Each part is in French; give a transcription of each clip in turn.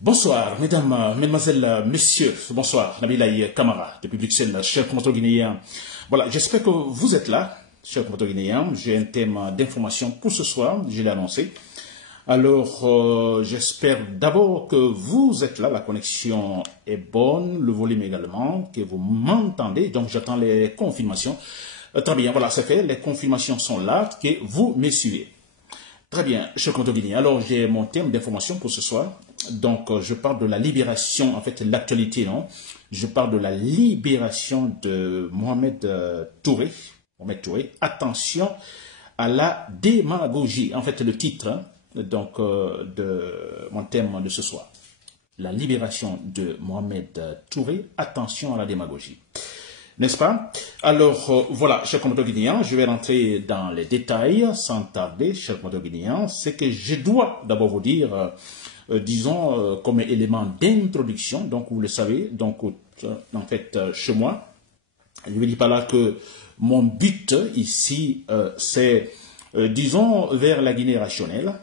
Bonsoir, mesdames, mesdemoiselles, messieurs, bonsoir, Nabilaï Kamara, depuis Bruxelles, cher compatriotes guinéen. Voilà, j'espère que vous êtes là, cher compatriotes guinéen. J'ai un thème d'information pour ce soir, je l'ai annoncé. Alors, j'espère d'abord que vous êtes là, la connexion est bonne, le volume également, que vous m'entendez, donc j'attends les confirmations. Très bien, voilà, c'est fait, les confirmations sont là, que vous me suivez. Très bien, cher compatriotes guinéen. Alors, j'ai mon thème d'information pour ce soir. Donc, je parle de la libération, en fait, l'actualité, non? Je parle de la libération de Mohamed Touré. Mohamed Touré. Attention à la démagogie. En fait, le titre, hein, donc, de mon thème de ce soir. La libération de Mohamed Touré. Attention à la démagogie. N'est-ce pas? Alors, voilà, chers compatriotes guinéens, je vais rentrer dans les détails sans tarder, chers compatriotes guinéens. C'est que je dois d'abord vous dire, disons, comme élément d'introduction, donc vous le savez, donc en fait, chez moi, je ne dis pas là que mon but ici, c'est, disons, vers la Guinée rationnelle,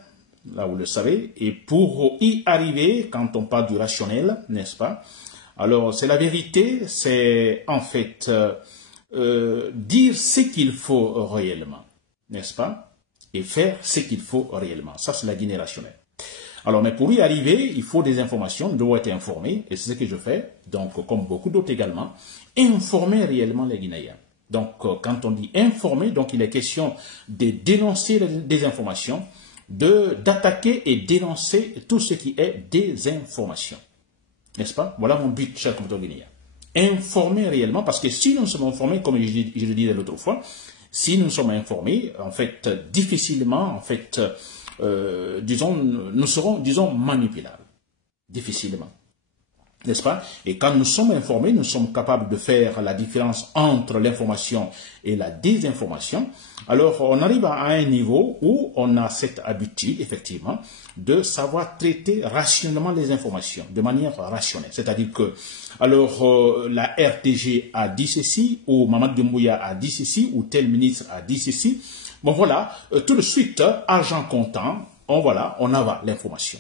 là vous le savez, et pour y arriver, quand on parle du rationnel, n'est-ce pas? Alors, c'est la vérité, c'est en fait dire ce qu'il faut réellement, n'est-ce pas? Et faire ce qu'il faut réellement. Ça, c'est la Guinée rationnelle. Alors, mais pour y arriver, il faut des informations, on doit être informé, et c'est ce que je fais, donc comme beaucoup d'autres également, informer réellement les Guinéens. Donc, quand on dit informer, donc il est question de dénoncer des informations, d'attaquer et dénoncer tout ce qui est désinformation. N'est-ce pas? Voilà mon but, cher compatriotes guinéens. Informer réellement, parce que si nous sommes informés, comme je le disais l'autre fois, si nous sommes informés, en fait, difficilement, en fait, disons, nous serons, disons, manipulables. Difficilement. N'est-ce pas? Et quand nous sommes informés, nous sommes capables de faire la différence entre l'information et la désinformation. Alors, on arrive à un niveau où on a cette habitude, effectivement, de savoir traiter rationnellement les informations, de manière rationnelle. C'est-à-dire que, alors, la RTG a dit ceci, ou Mamadou Doumbouya a dit ceci, ou tel ministre a dit ceci. Bon, voilà, tout de suite, argent comptant, on avale l'information.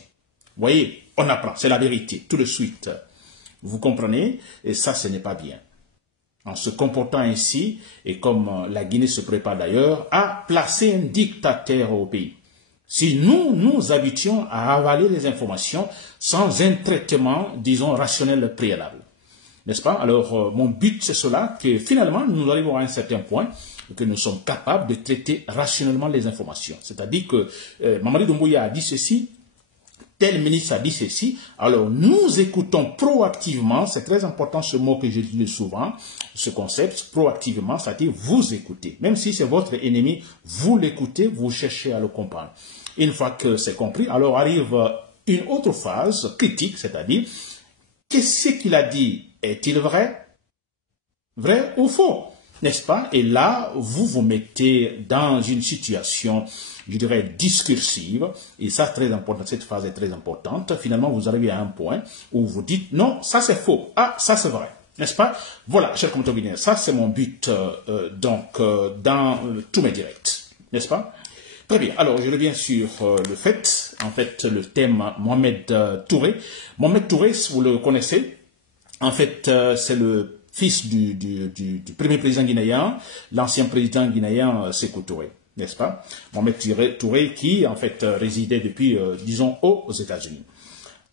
Vous voyez, on apprend, c'est la vérité, tout de suite. Vous comprenez? Et ça, ce n'est pas bien. En se comportant ainsi, et comme la Guinée se prépare d'ailleurs, à placer un dictateur au pays. Si nous nous habituons à avaler les informations sans un traitement, disons, rationnel préalable. N'est-ce pas? Alors, mon but, c'est cela, que finalement, nous arrivons à un certain point, que nous sommes capables de traiter rationnellement les informations. C'est-à-dire que Mamadou Doumbouya a dit ceci, tel ministre a dit ceci, alors nous écoutons proactivement, c'est très important ce mot que je dis souvent, ce concept, proactivement, c'est-à-dire vous écoutez. Même si c'est votre ennemi, vous l'écoutez, vous cherchez à le comprendre. Une fois que c'est compris, alors arrive une autre phase critique, c'est-à-dire, qu'est-ce qu'il a dit? Est-il vrai? Vrai ou faux? N'est-ce pas? Et là, vous vous mettez dans une situation, je dirais, discursive, et ça, très important, cette phase est très importante. Finalement, vous arrivez à un point où vous dites, non, ça c'est faux, ah, ça c'est vrai, n'est-ce pas? Voilà, chers compatriotes guinéens, ça c'est mon but, dans tous mes directs, n'est-ce pas? Très bien, alors je reviens sur le fait, en fait, le thème Mohamed Touré. Mohamed Touré, si vous le connaissez, en fait, c'est le fils du premier président guinéen, l'ancien président guinéen Sékou Touré, n'est-ce pas? Mohamed Touré qui, en fait, résidait depuis, disons, aux États-Unis.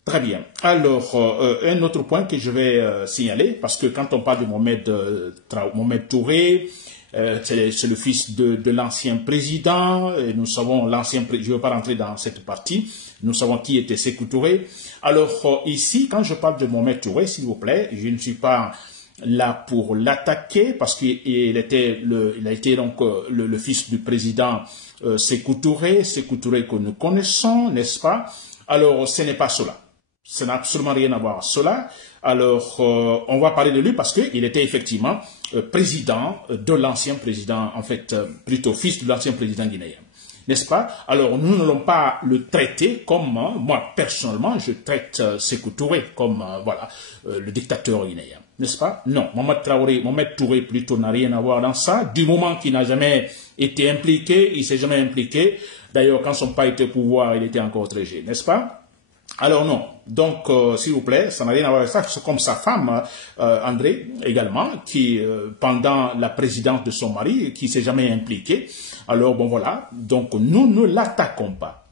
Très bien. Alors, un autre point que je vais signaler, parce que quand on parle de Mohamed Touré, c'est le fils de l'ancien président, et nous savons l'ancien président, je ne vais pas rentrer dans cette partie, nous savons qui était Sékou Touré. Alors, ici, quand je parle de Mohamed Touré, s'il vous plaît, je ne suis pas là pour l'attaquer, parce qu'il a été donc le fils du président Sékou Touré que nous connaissons, n'est-ce pas? Alors, ce n'est pas cela. Ça n'a absolument rien à voir avec cela. Alors, on va parler de lui parce qu'il était effectivement président de l'ancien président, en fait, plutôt fils de l'ancien président guinéen. N'est-ce pas? Alors, nous n'allons pas le traiter comme, moi, personnellement, je traite Sékou Touré comme, le dictateur guinéen. N'est-ce pas? Non, Mohamed Touré plutôt n'a rien à voir dans ça. Du moment qu'il n'a jamais été impliqué, il ne s'est jamais impliqué. D'ailleurs, quand son père était au pouvoir, il était encore très jeune, n'est-ce pas? Alors non, donc s'il vous plaît, ça n'a rien à voir avec ça, c'est comme sa femme, André, également, qui, pendant la présidence de son mari, qui s'est jamais impliquée. Alors bon voilà, donc nous ne l'attaquons pas,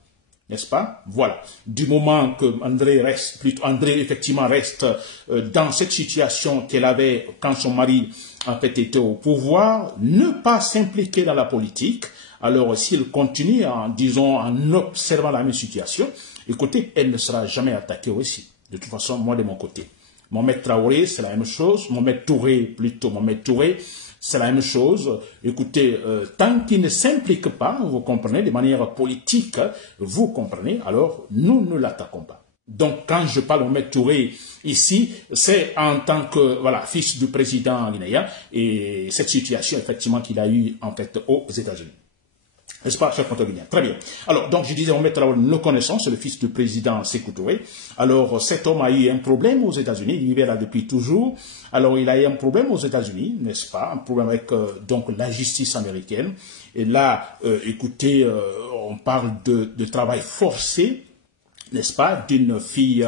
n'est-ce pas? Voilà, du moment que André effectivement reste dans cette situation qu'elle avait quand son mari en fait était au pouvoir, ne pas s'impliquer dans la politique. Alors s'il continue en, disons, en observant la même situation, écoutez, elle ne sera jamais attaquée aussi. De toute façon, moi de mon côté. Mohamed Traoré, c'est la même chose. Mohamed Touré, c'est la même chose. Écoutez, tant qu'il ne s'implique pas, vous comprenez, de manière politique, vous comprenez, alors nous ne l'attaquons pas. Donc, quand je parle de Mohamed Touré ici, c'est en tant que voilà, fils du président guinéen et cette situation, effectivement, qu'il a eue en fait aux États-Unis. N'est-ce pas, cher Guinéen? Très bien. Alors, donc, je disais, Mohamed Traoré, nous le connaissons, c'est le fils du président Sékou Touré. Alors, cet homme a eu un problème aux États-Unis, il vivait là depuis toujours. Alors, il a eu un problème aux États-Unis, n'est-ce pas? Un problème avec, donc, la justice américaine. Et là, écoutez, on parle de travail forcé, n'est-ce pas, d'une fille,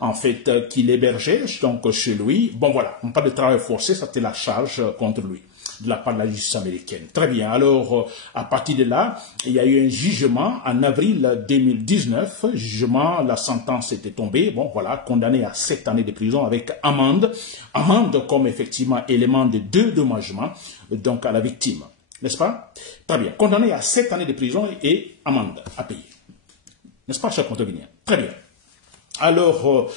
en fait, qui l'hébergeait, donc, chez lui. Bon, voilà, on parle de travail forcé, ça c'était la charge contre lui, de la part de la justice américaine. Très bien. Alors, à partir de là, il y a eu un jugement en avril 2019. Jugement, la sentence était tombée. Bon, voilà, condamné à 7 années de prison avec amende. Amende comme effectivement élément de dédommagement, donc à la victime. N'est-ce pas? Très bien. Condamné à 7 années de prison et amende à payer. N'est-ce pas, cher Guinéen? Très bien. Alors,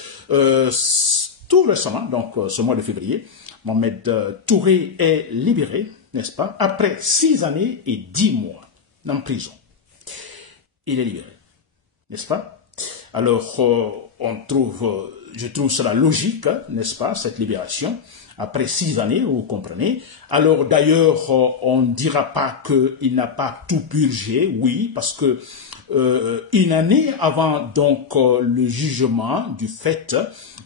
tout récemment, donc ce mois de février, Mohamed Touré est libéré, n'est-ce pas, après 6 années et 10 mois en prison. Il est libéré, n'est-ce pas? Alors, je trouve cela logique, n'est-ce pas, cette libération, après 6 années, vous comprenez. Alors, d'ailleurs, on ne dira pas qu'il n'a pas tout purgé, oui, parce que une année avant donc le jugement du fait,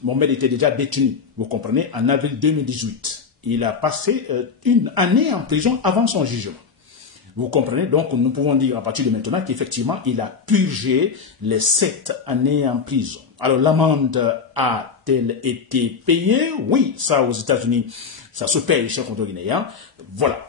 Mohamed était déjà détenu, vous comprenez, en avril 2018. Il a passé une année en prison avant son jugement. Vous comprenez, donc nous pouvons dire à partir de maintenant qu'effectivement il a purgé les 7 années en prison. Alors l'amende a-t-elle été payée? Oui, ça aux États-Unis, ça se paye, cher Guinéen. Voilà,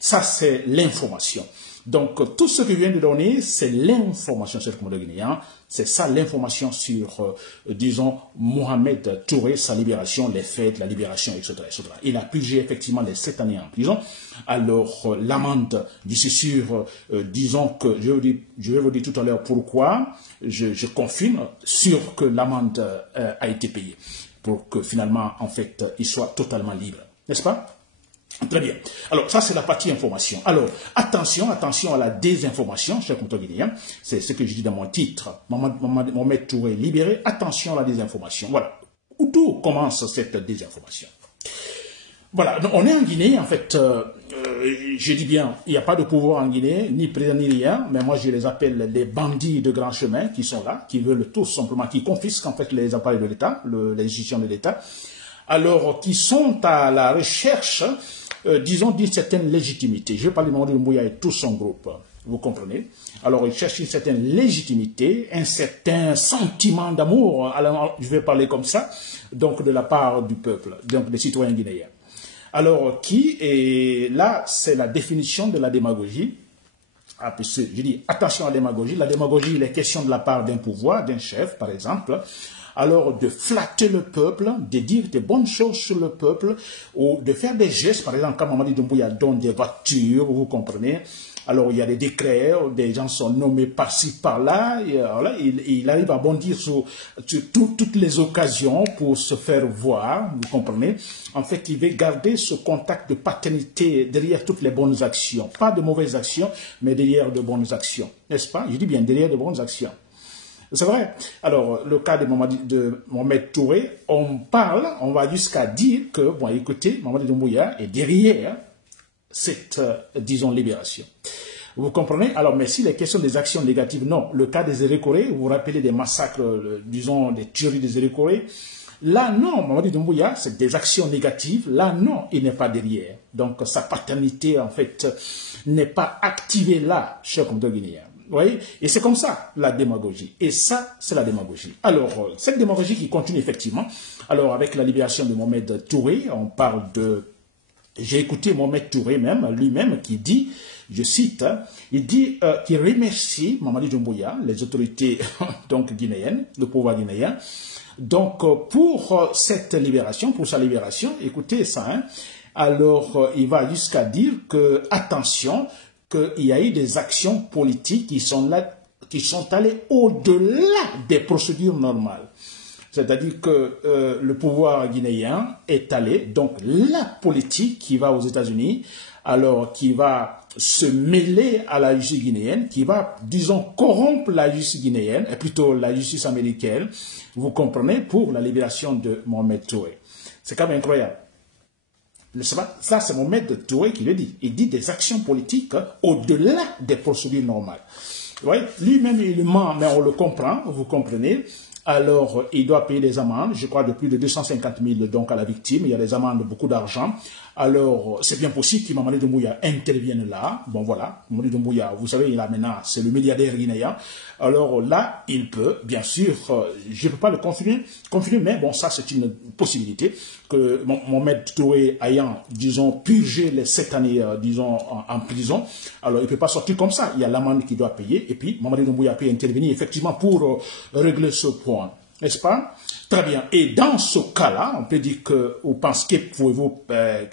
ça c'est l'information. Donc, tout ce que je viens de donner, c'est l'information sur le commandant guinéen. C'est ça l'information sur, disons, Mohamed Touré, sa libération, les faits, la libération, etc., etc. Il a purgé effectivement les 7 années en prison. Alors, l'amende, je suis sûr, disons que, je vais vous dire tout à l'heure pourquoi, je confirme, sûr que l'amende a été payée pour que finalement, en fait, il soit totalement libre. N'est-ce pas? Très bien. Alors, ça, c'est la partie information. Alors, attention à la désinformation, cher compteur guinéen. C'est ce que je dis dans mon titre. Mohamed Touré libéré. Attention à la désinformation. Voilà. D'où commence cette désinformation? Voilà. Donc, on est en Guinée, en fait. Je dis bien, il n'y a pas de pouvoir en Guinée, ni président, ni rien. Mais moi, je les appelle les bandits de grand chemin qui sont là, qui veulent tout simplement, qui confisquent, en fait, les appareils de l'État, les institutions de l'État. Alors, qui sont à la recherche, disons, d'une certaine légitimité. Je parle de Mamadi Doumbouya et tout son groupe, vous comprenez? Alors, ils cherchent une certaine légitimité, un certain sentiment d'amour, je vais parler comme ça, donc de la part du peuple, donc des citoyens guinéens. Alors, qui est là, c'est la définition de la démagogie. Ah, je dis, attention à la démagogie. La démagogie, il est question de la part d'un pouvoir, d'un chef, par exemple. Alors, de flatter le peuple, de dire des bonnes choses sur le peuple, ou de faire des gestes, par exemple, quand Mamadi Doumbouya donne des voitures, vous comprenez. Alors, il y a des décrets, des gens sont nommés par-ci, par-là, et voilà, il arrive à bondir sur toutes les occasions pour se faire voir, vous comprenez. En fait, il veut garder ce contact de paternité derrière toutes les bonnes actions. Pas de mauvaises actions, mais derrière de bonnes actions. N'est-ce pas? Je dis bien derrière de bonnes actions. C'est vrai. Alors, le cas de Mohamed Touré, on va jusqu'à dire que, bon, écoutez, Mamadi Doumbouya est derrière cette, disons, libération. Vous comprenez? Alors, mais si les questions des actions négatives, non. Le cas des Érékoré, vous vous rappelez des massacres, disons, des tueries des Érékoré. Là, non, Mamadi Doumbouya, c'est des actions négatives. Là, non, il n'est pas derrière. Donc, sa paternité, en fait, n'est pas activée là, cher compteur guinéen. Vous voyez? Et c'est comme ça, la démagogie. Et ça, c'est la démagogie. Alors, cette démagogie qui continue effectivement. Alors, avec la libération de Mohamed Touré, on parle de... J'ai écouté Mohamed Touré même, lui-même, qui dit, je cite, il dit qu'il remercie Mamadi Doumbouya, les autorités donc guinéennes, le pouvoir guinéen, donc pour cette libération, pour sa libération, écoutez ça, hein, alors il va jusqu'à dire que, attention, qu'il y a eu des actions politiques qui sont allées au-delà des procédures normales. C'est-à-dire que le pouvoir guinéen est allé, donc la politique qui va aux États-Unis, alors qui va se mêler à la justice guinéenne, qui va, disons, corrompre la justice guinéenne, et plutôt la justice américaine, vous comprenez, pour la libération de Mohamed Touré. C'est quand même incroyable. Ça, c'est Mohamed Touré qui le dit. Il dit des actions politiques au-delà des procédures normales. Ouais, lui-même, il ment, mais on le comprend, vous comprenez. Alors, il doit payer des amendes, je crois de plus de 250 000 donc à la victime. Il y a des amendes de beaucoup d'argent. Alors, c'est bien possible que Mamadi Doumbouya intervienne là. Bon, voilà, Mamadi Doumbouya, vous savez, il a maintenant, c'est le milliardaire guinéen. Alors là, il peut, bien sûr, je ne peux pas le confirmer, mais bon, ça c'est une possibilité que Mohamed Touré ayant, disons, purgé les 7 années, disons, en prison, alors il ne peut pas sortir comme ça. Il y a l'amende qu'il doit payer et puis Mamadi Doumbouya peut intervenir effectivement pour régler ce point. N'est-ce pas? Très bien. Et dans ce cas-là, on peut dire que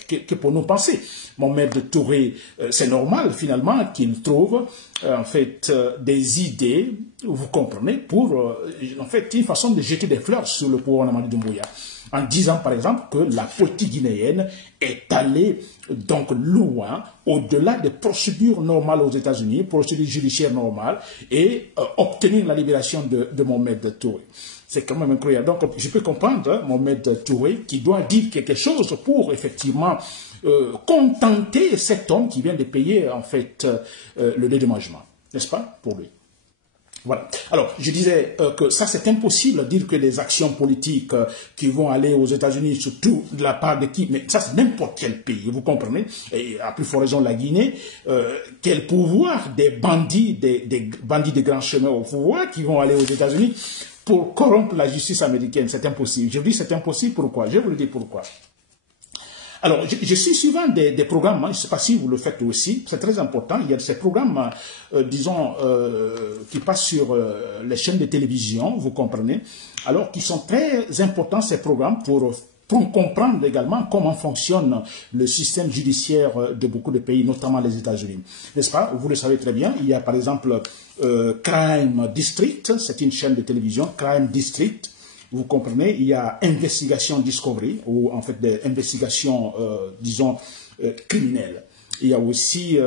que pour nous penser, Mohamed Touré, c'est normal finalement qu'il trouve en fait des idées, vous comprenez, pour en fait une façon de jeter des fleurs sur le pouvoir de Mamadi Doumbouya. En disant par exemple que la politique guinéenne est allée donc loin, au-delà des procédures normales aux États-Unis, procédures judiciaires normales, et obtenir la libération de Mohamed Touré. C'est quand même incroyable. Donc, je peux comprendre Mohamed Touré qui doit dire quelque chose pour effectivement contenter cet homme qui vient de payer en fait le dédommagement, n'est-ce pas, pour lui. Voilà. Alors, je disais que ça, c'est impossible de dire que les actions politiques qui vont aller aux États-Unis, surtout de la part de qui, mais ça, c'est n'importe quel pays, vous comprenez, et à plus forte raison la Guinée, quel pouvoir des bandits, des bandits de grands chemins au pouvoir qui vont aller aux États-Unis pour corrompre la justice américaine, c'est impossible. Je vous dis c'est impossible, pourquoi? Je vais vous le dire pourquoi. Alors, je suis suivant des programmes, hein, je ne sais pas si vous le faites aussi, c'est très important, il y a ces programmes, disons, qui passent sur les chaînes de télévision, vous comprenez, alors qui sont très importants ces programmes pour comprendre également comment fonctionne le système judiciaire de beaucoup de pays, notamment les États-Unis. N'est-ce pas? Vous le savez très bien, il y a par exemple Crime District, c'est une chaîne de télévision, Crime District. Vous comprenez, il y a Investigation Discovery, ou en fait des investigations, disons, criminelles. Il y a aussi,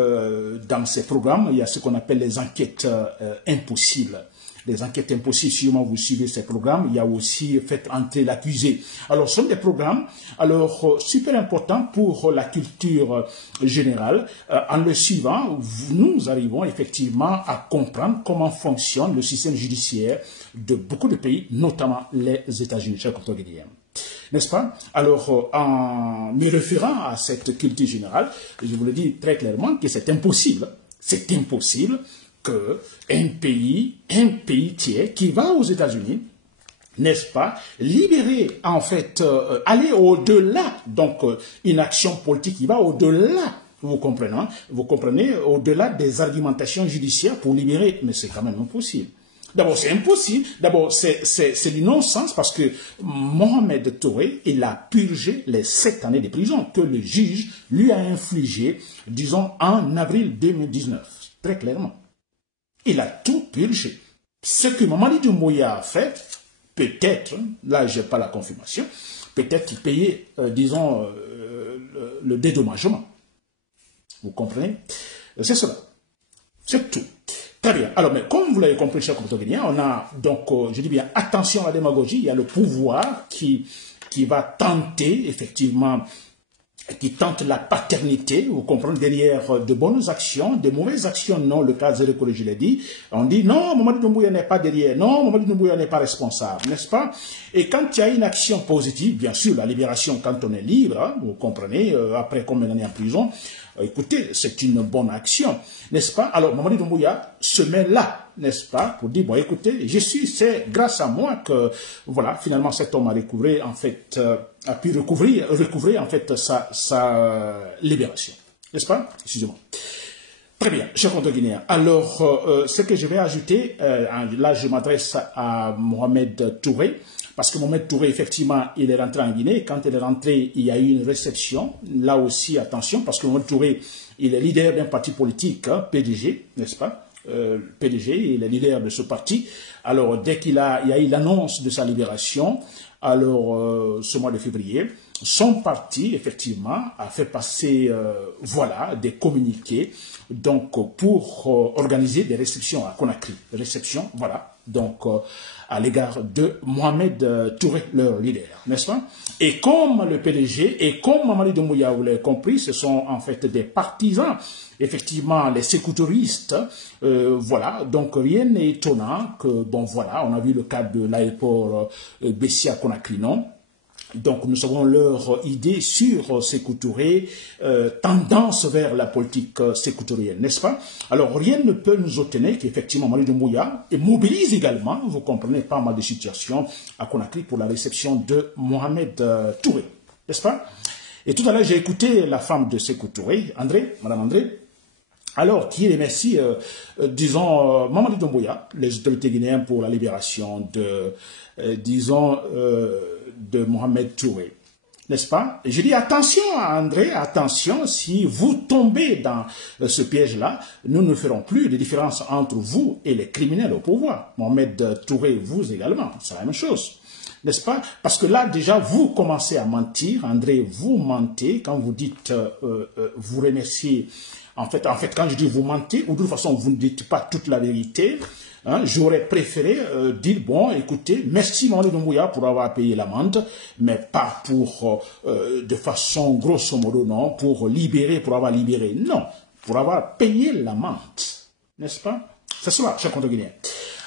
dans ces programmes, il y a ce qu'on appelle les enquêtes impossibles. Les enquêtes impossibles, sûrement vous suivez ces programmes, il y a aussi Faites entrer l'accusé. Alors, ce sont des programmes, alors, super importants pour la culture générale. En le suivant, nous arrivons effectivement à comprendre comment fonctionne le système judiciaire de beaucoup de pays, notamment les États-Unis, chers compatriotes. N'est-ce pas? Alors, en me référant à cette culture générale, je vous le dis très clairement que c'est impossible qu'un pays tiers qui va aux États-Unis, n'est-ce pas, libérer, en fait, aller au-delà, donc une action politique qui va au-delà, vous comprenez, au-delà des argumentations judiciaires pour libérer, mais c'est quand même impossible. D'abord, c'est impossible. D'abord, c'est du non-sens parce que Mohamed Touré, il a purgé les 7 années de prison que le juge lui a infligé, disons, en avril 2019, très clairement. Il a tout purgé. Ce que Mamadi Doumbouya a fait, peut-être, là je n'ai pas la confirmation, peut-être qu'il payait, disons, le dédommagement. Vous comprenez? C'est cela. C'est tout. Très bien. Alors, mais comme vous l'avez compris, chers compatriotes, on a donc, je dis bien, attention à la démagogie, il y a le pouvoir qui va tenter, effectivement, qui tente la paternité, vous comprenez, derrière de bonnes actions, de mauvaises actions, non, le cas zéro que je l'ai dit, on dit non, Mamadi Doumbouya n'est pas derrière, non, Mamadi Doumbouya n'est pas responsable, n'est-ce pas? Et quand il y a une action positive, bien sûr, la libération quand on est libre, hein, vous comprenez, après combien d'années en prison, écoutez, c'est une bonne action, n'est-ce pas? Alors, Mamadi Doumbouya se met là, n'est-ce pas, pour dire, bon, écoutez, c'est grâce à moi que, voilà, finalement, cet homme a recouvré, en fait, a pu recouvrir en fait, sa libération, n'est-ce pas? Excusez-moi. Très bien, chers comptes guinéens. Alors, ce que je vais ajouter, là, je m'adresse à Mohamed Touré, parce que Mohamed Touré, effectivement, il est rentré en Guinée. Quand il est rentré, il y a eu une réception. Là aussi, attention, parce que Mohamed Touré, il est leader d'un parti politique, hein, PDG, n'est-ce pas? PDG, il est leader de ce parti. Alors, dès il y a eu l'annonce de sa libération, alors ce mois de février, son parti, effectivement, a fait passer, voilà, des communiqués, donc, pour organiser des réceptions à Conakry. Réceptions, voilà, donc, à l'égard de Mohamed Touré, leur leader, n'est-ce pas? Et comme le PDG, et comme Mamadi Doumbouya, vous l'avez compris, ce sont en fait des partisans, effectivement, les sécouristes, voilà, donc rien n'est étonnant que, bon, voilà, on a vu le cas de l'aéroport Bessia-Conakry, non? Donc, nous savons leur idée sur Sékou Touré, tendance vers la politique sécouturienne, n'est-ce pas? Alors, rien ne peut nous étonner qu'effectivement, Mamadi Doumbouya mobilise également, vous comprenez, pas mal de situations à Conakry pour la réception de Mohamed Touré, n'est-ce pas? Et tout à l'heure, j'ai écouté la femme de Sékou Touré, Madame André, alors qui remercie, disons, Mamadi Doumbouya, les autorités guinéennes pour la libération de, disons, de Mohamed Touré, n'est-ce pas? Je dis attention à André, attention, si vous tombez dans ce piège-là, nous ne ferons plus de différence entre vous et les criminels au pouvoir. Mohamed Touré, vous également, c'est la même chose. N'est-ce pas? Parce que là, déjà, vous commencez à mentir. André, vous mentez quand vous dites, vous remerciez. En fait, quand je dis vous mentez, ou de toute façon, vous ne dites pas toute la vérité. Hein, j'aurais préféré dire, bon, écoutez, merci Mamadi Doumbouya pour avoir payé l'amende, mais pas pour, de façon grosso modo, non, pour avoir libéré, non, pour avoir payé l'amende. N'est-ce pas? C'est cela, chers comptes guinéens.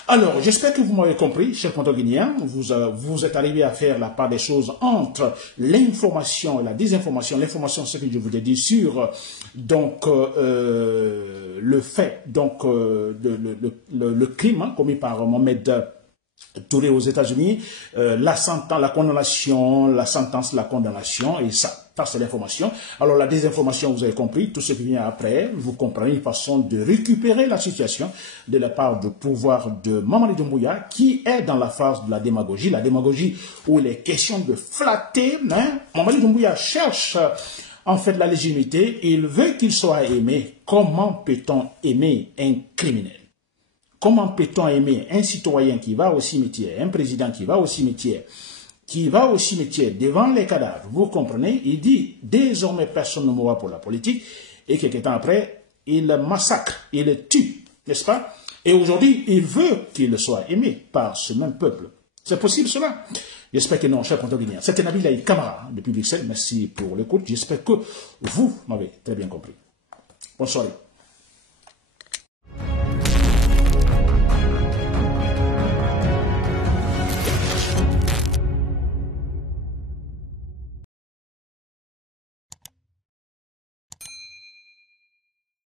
Alors, j'espère que vous m'avez compris, chers comptes guinéens, vous êtes arrivé à faire la part des choses entre l'information et la désinformation. L'information, c'est ce que je vous ai dit sur, donc, le fait, donc, le crime hein, commis par Mohamed Touré aux États-Unis, la condamnation, la sentence, la condamnation, et ça c'est l'information. Alors la désinformation, vous avez compris, tout ce qui vient après, vous comprenez une façon de récupérer la situation de la part du pouvoir de Mamadi Doumbouya, qui est dans la phase de la démagogie où il est question de flatter, hein. Mamadi Doumbouya cherche en fait la légitimité, il veut qu'il soit aimé. Comment peut-on aimer un criminel? Comment peut-on aimer un citoyen qui va au cimetière, un président qui va au cimetière, devant les cadavres? Vous comprenez? Il dit, désormais personne ne mourra pour la politique, et quelques temps après, il massacre, il le tue, n'est-ce pas? Et aujourd'hui, il veut qu'il soit aimé par ce même peuple. C'est possible cela? J'espère que non, cher compte guinéen. C'était Nabil Camara depuis Bruxelles. Merci pour l'écoute. J'espère que vous m'avez très bien compris. Bonne soirée.